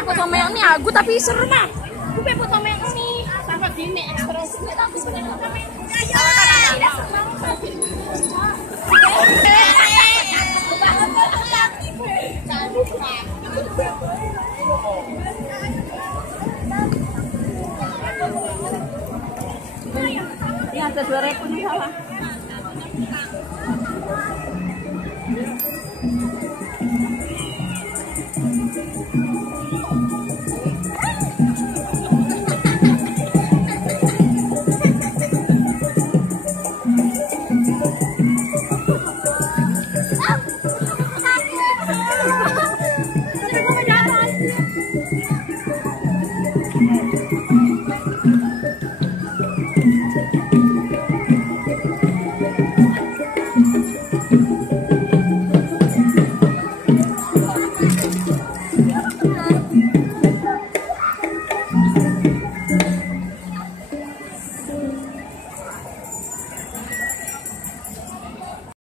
Foto sama yang ini aku tapi seru mah. Aku pengen foto sama yang ini. Sama gini ekstra. Tapi sebenarnya foto sama yang ini. Ini ada 2.000.